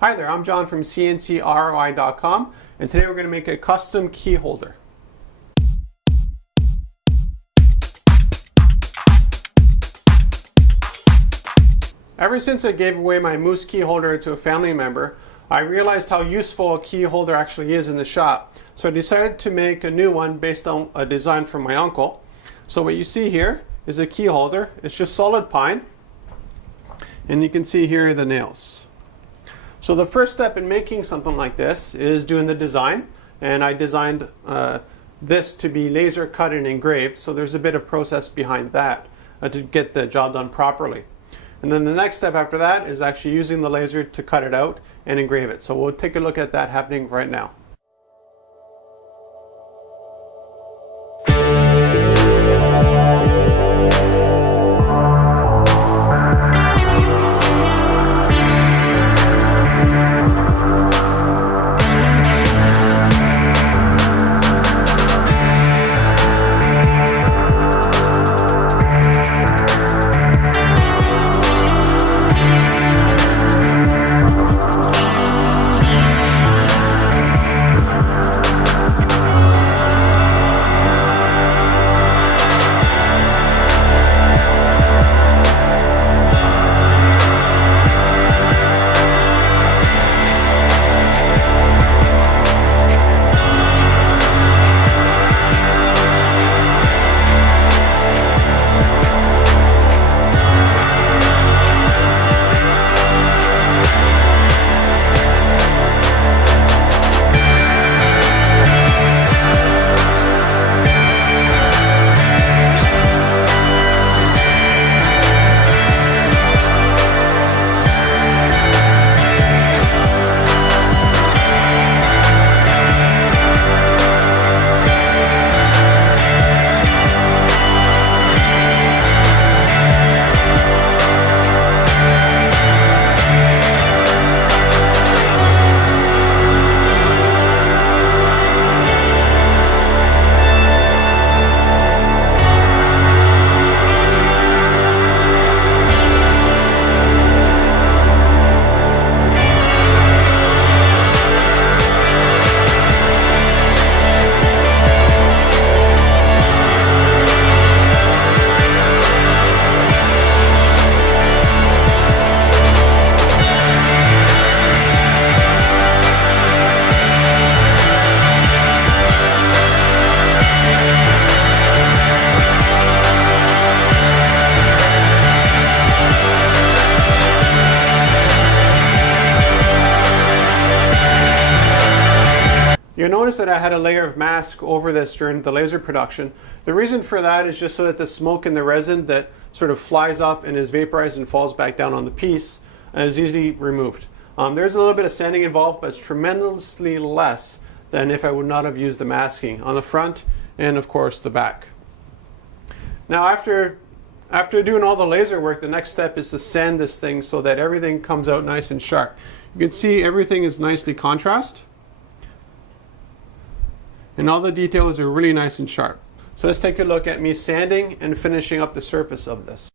Hi there, I'm John from CNCKing.com, and today we're going to make a custom key holder. Ever since I gave away my moose key holder to a family member, I realized how useful a key holder actually is in the shop. So I decided to make a new one based on a design from my uncle. So what you see here is a key holder. It's just solid pine, and you can see here the nails. So the first step in making something like this is doing the design, and I designed this to be laser cut and engraved, so there's a bit of process behind that to get the job done properly. And then the next step after that is actually using the laser to cut it out and engrave it. So we'll take a look at that happening right now. You'll notice that I had a layer of mask over this during the laser production. The reason for that is just so that the smoke and the resin that sort of flies up and is vaporized and falls back down on the piece is easily removed. There's a little bit of sanding involved, but it's tremendously less than if I would not have used the masking on the front and of course the back. Now after doing all the laser work, the next step is to sand this thing so that everything comes out nice and sharp. You can see everything is nicely contrast, and all the details are really nice and sharp. So let's take a look at me sanding and finishing up the surface of this.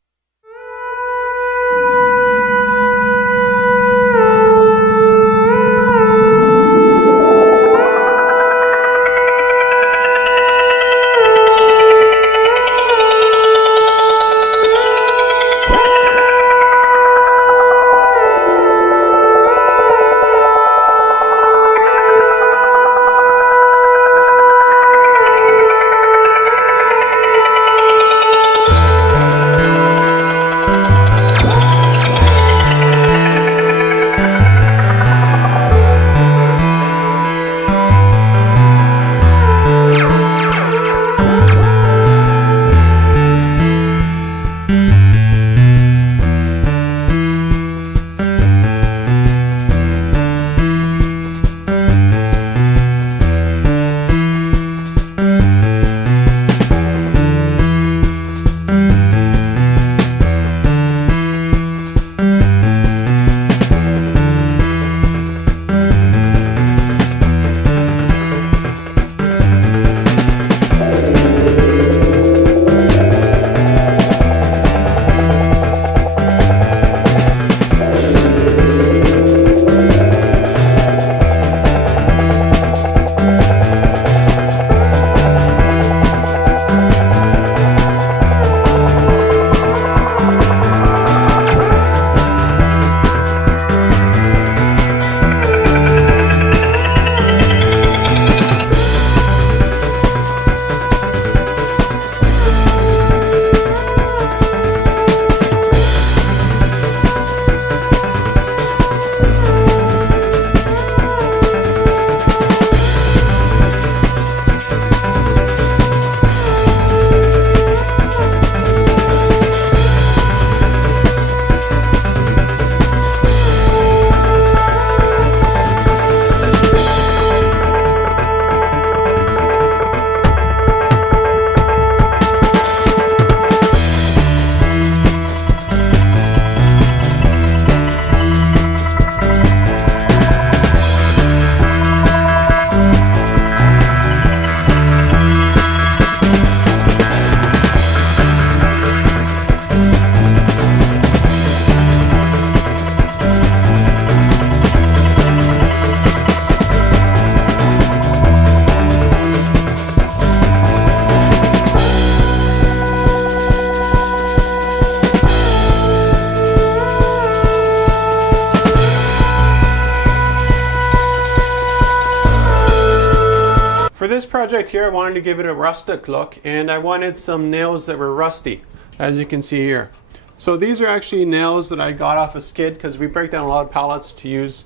this project here, I wanted to give it a rustic look, and I wanted some nails that were rusty, as you can see here. So these are actually nails that I got off a skid because we break down a lot of pallets to use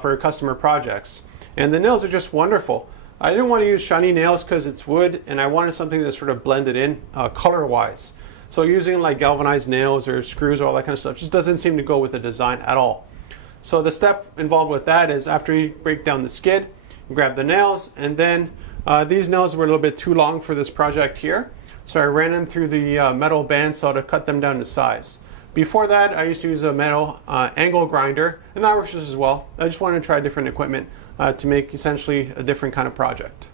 for customer projects. And the nails are just wonderful. I didn't want to use shiny nails because it's wood, and I wanted something that sort of blended in color-wise. So using like galvanized nails or screws or all that kind of stuff just doesn't seem to go with the design at all. So the step involved with that is after you break down the skid, you grab the nails, and then these nails were a little bit too long for this project here. So I ran them through the metal bandsaw to cut them down to size. Before that, I used to use a metal angle grinder, and that works just as well. I just wanted to try different equipment to make essentially a different kind of project.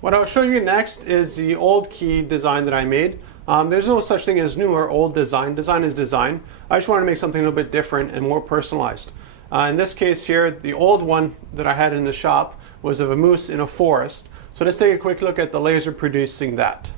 What I'll show you next is the old key design that I made. There's no such thing as new or old design. Design is design. I just want to make something a little bit different and more personalized. In this case here, the old one that I had in the shop was of a moose in a forest. So let's take a quick look at the laser producing that.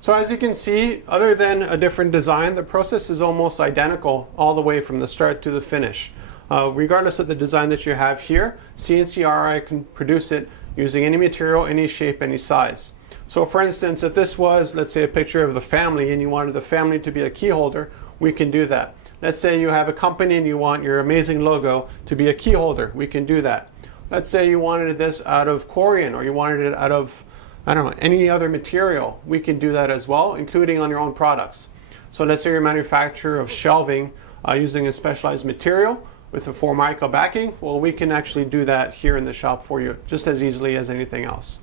So as you can see, other than a different design, the process is almost identical all the way from the start to the finish. Regardless of the design that you have here, CNCRI can produce it using any material, any shape, any size. So for instance, if this was, let's say, a picture of the family and you wanted the family to be a key holder, we can do that. Let's say you have a company and you want your amazing logo to be a key holder, we can do that. Let's say you wanted this out of Corian, or you wanted it out of, I don't know, any other material, we can do that as well, including on your own products. So let's say you're a manufacturer of shelving using a specialized material with a Formica backing. Well, we can actually do that here in the shop for you just as easily as anything else.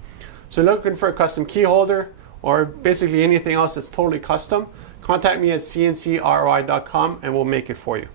So looking for a custom key holder or basically anything else that's totally custom, contact me at CNCKing.com and we'll make it for you.